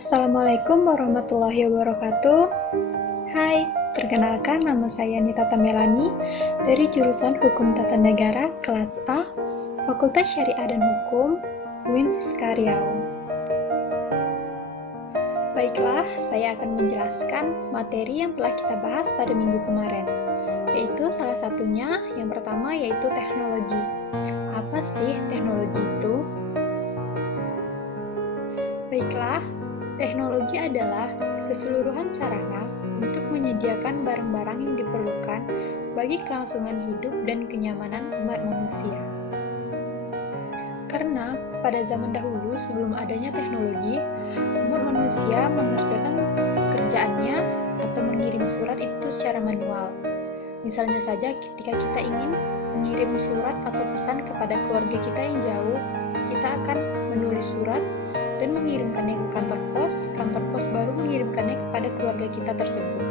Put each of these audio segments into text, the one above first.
Assalamualaikum warahmatullahi wabarakatuh. Hai, perkenalkan nama saya Nita Tamelani dari jurusan Hukum Tata Negara kelas A, Fakultas Syariah dan Hukum, UIN Siska Riau. Baiklah, saya akan menjelaskan materi yang telah kita bahas pada minggu kemarin, yaitu salah satunya yang pertama yaitu teknologi. Apa sih teknologi itu? Baiklah, teknologi adalah keseluruhan sarana untuk menyediakan barang-barang yang diperlukan bagi kelangsungan hidup dan kenyamanan umat manusia. Karena pada zaman dahulu sebelum adanya teknologi, umat manusia mengerjakan kerjaannya atau mengirim surat itu secara manual. Misalnya saja ketika kita ingin mengirim surat atau pesan kepada keluarga kita yang jauh, kita akan menulis surat dan mengirimkannya ke kantor pos baru mengirimkannya kepada keluarga kita tersebut.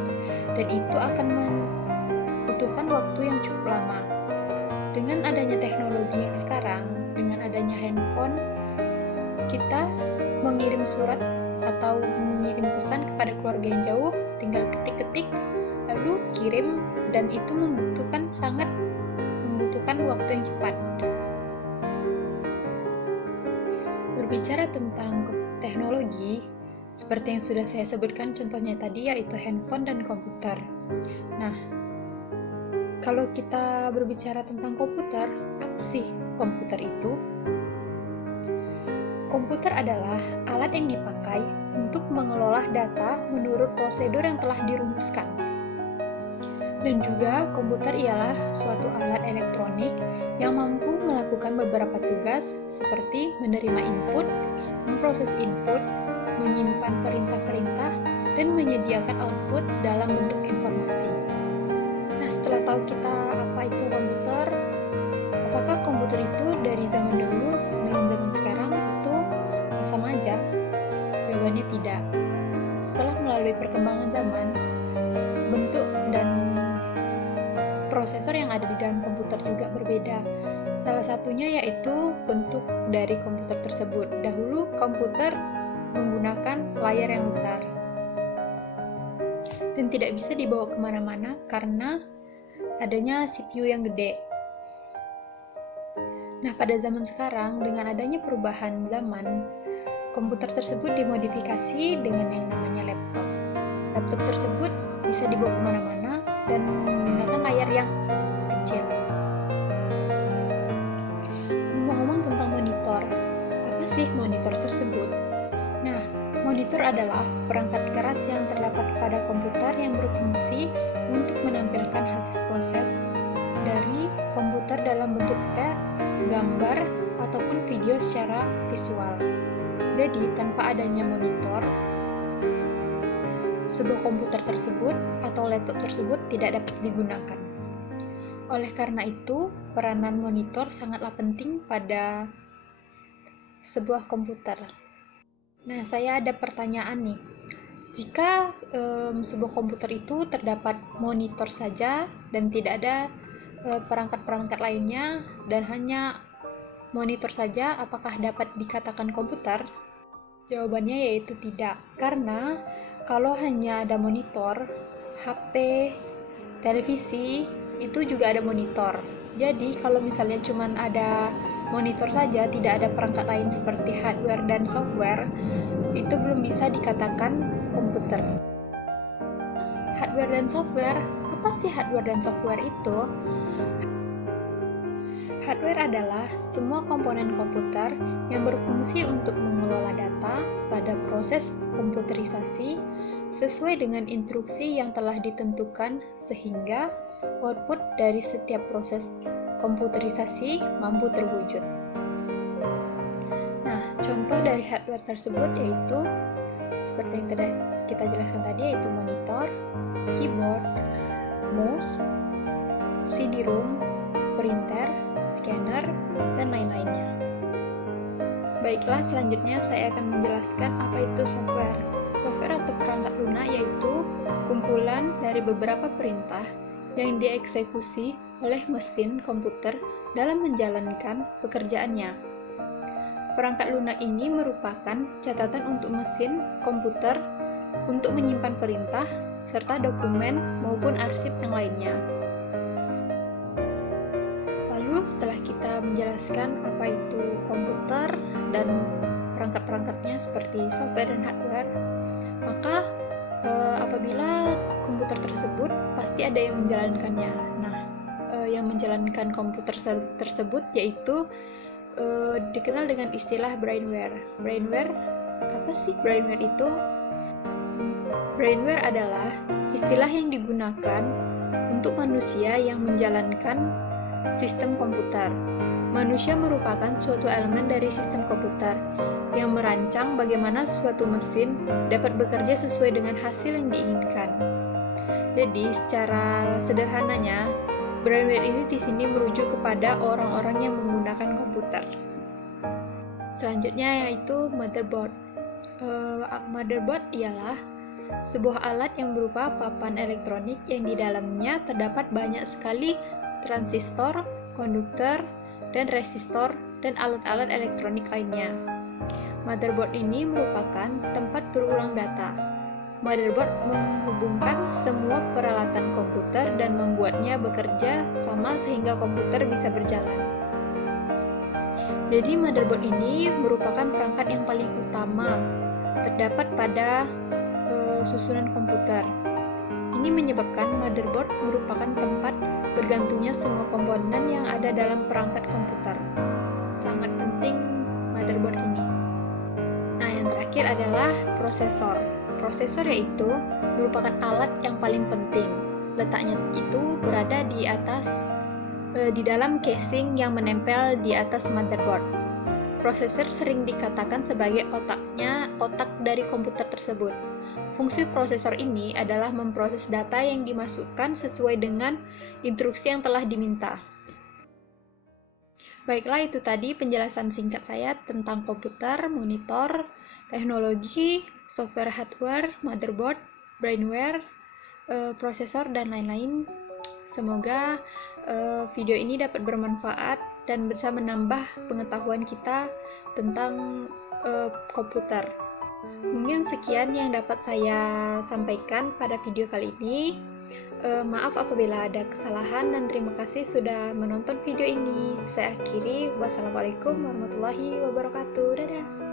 Dan itu akan membutuhkan waktu yang cukup lama. Dengan adanya teknologi yang sekarang, dengan adanya handphone, kita mengirim surat atau mengirim pesan kepada keluarga yang jauh, tinggal ketik-ketik, lalu kirim, dan itu sangat membutuhkan waktu yang cepat. Berbicara tentang teknologi, seperti yang sudah saya sebutkan contohnya tadi yaitu handphone dan komputer. Nah, kalau kita berbicara tentang komputer, apa sih komputer itu? Komputer adalah alat yang dipakai untuk mengelola data menurut prosedur yang telah dirumuskan. Dan juga komputer ialah suatu alat elektronik yang mampu melakukan beberapa tugas seperti menerima input, memproses input, menyimpan perintah-perintah, dan menyediakan output dalam bentuk informasi. Nah, setelah tahu kita apa itu komputer, apakah komputer itu dari zaman dulu dengan zaman sekarang itu sama aja? Jawabannya tidak. Setelah melalui perkembangan zaman, bentuk dan prosesor yang ada di dalam komputer juga berbeda. Salah satunya yaitu bentuk dari komputer tersebut. Dahulu komputer menggunakan layar yang besar dan tidak bisa dibawa kemana-mana karena adanya CPU yang gede. Nah, pada zaman sekarang dengan adanya perubahan zaman, komputer tersebut dimodifikasi dengan yang namanya laptop. Laptop tersebut bisa dibawa kemana-mana dan menggunakan layar yang kecil. Ngomong-ngomong tentang monitor, apa sih monitor tersebut? Nah, monitor adalah perangkat keras yang terdapat pada komputer yang berfungsi untuk menampilkan hasil proses dari komputer dalam bentuk teks, gambar, ataupun video secara visual. Jadi, tanpa adanya monitor, sebuah komputer tersebut atau laptop tersebut tidak dapat digunakan. Oleh karena itu, peranan monitor sangatlah penting pada sebuah komputer. Nah, saya ada pertanyaan nih. Jika sebuah komputer itu terdapat monitor saja dan tidak ada perangkat-perangkat lainnya dan hanya monitor saja, apakah dapat dikatakan komputer? Jawabannya yaitu tidak, karena kalau hanya ada monitor, HP, televisi, itu juga ada monitor. Jadi kalau misalnya cuma ada monitor saja, tidak ada perangkat lain seperti hardware dan software, itu belum bisa dikatakan komputer. Hardware dan software, apa sih hardware dan software itu? Hardware adalah semua komponen komputer yang berfungsi untuk mengelola data pada proses komputerisasi sesuai dengan instruksi yang telah ditentukan sehingga output dari setiap proses komputerisasi mampu terwujud. Nah, contoh dari hardware tersebut yaitu seperti yang kita jelaskan tadi, yaitu monitor, keyboard, mouse, CD-ROM, printer, scanner, dan lain-lainnya. Baiklah, selanjutnya saya akan menjelaskan apa itu software. Software atau perangkat lunak yaitu kumpulan dari beberapa perintah yang dieksekusi oleh mesin komputer dalam menjalankan pekerjaannya. Perangkat lunak ini merupakan catatan untuk mesin komputer untuk menyimpan perintah, serta dokumen maupun arsip yang lainnya. Lalu setelah kita menjelaskan apa itu komputer dan perangkat-perangkatnya seperti software dan hardware, maka apabila komputer tersebut pasti ada yang menjalankannya. Nah, yang menjalankan komputer tersebut yaitu dikenal dengan istilah brainware. Brainware, apa sih brainware itu? Brainware adalah istilah yang digunakan untuk manusia yang menjalankan sistem komputer. Manusia merupakan suatu elemen dari sistem komputer yang merancang bagaimana suatu mesin dapat bekerja sesuai dengan hasil yang diinginkan. Jadi, secara sederhananya, brainware ini di sini merujuk kepada orang-orang yang menggunakan komputer. Selanjutnya yaitu motherboard. Motherboard ialah sebuah alat yang berupa papan elektronik yang di dalamnya terdapat banyak sekali transistor, konduktor, dan resistor, dan alat-alat elektronik lainnya. Motherboard ini merupakan tempat berulang data. Motherboard menghubungkan semua peralatan komputer dan membuatnya bekerja sama sehingga komputer bisa berjalan. Jadi motherboard ini merupakan perangkat yang paling utama terdapat pada susunan komputer. Ini menyebabkan motherboard merupakan tempat bergantungnya semua komponen yang ada dalam perangkat komputer. Sangat penting motherboard ini. Nah, yang terakhir adalah prosesor. Prosesor yaitu merupakan alat yang paling penting. Letaknya itu berada di dalam casing yang menempel di atas motherboard. Prosesor sering dikatakan sebagai otak dari komputer tersebut. Fungsi prosesor ini adalah memproses data yang dimasukkan sesuai dengan instruksi yang telah diminta. Baiklah, itu tadi penjelasan singkat saya tentang komputer, monitor, teknologi, software, hardware, motherboard, brainware, prosesor, dan lain-lain. Semoga video ini dapat bermanfaat dan bisa menambah pengetahuan kita tentang komputer. Mungkin sekian yang dapat saya sampaikan pada video kali ini. Maaf apabila ada kesalahan dan terima kasih sudah menonton video ini. Saya akhiri. Wassalamualaikum warahmatullahi wabarakatuh. Dadah.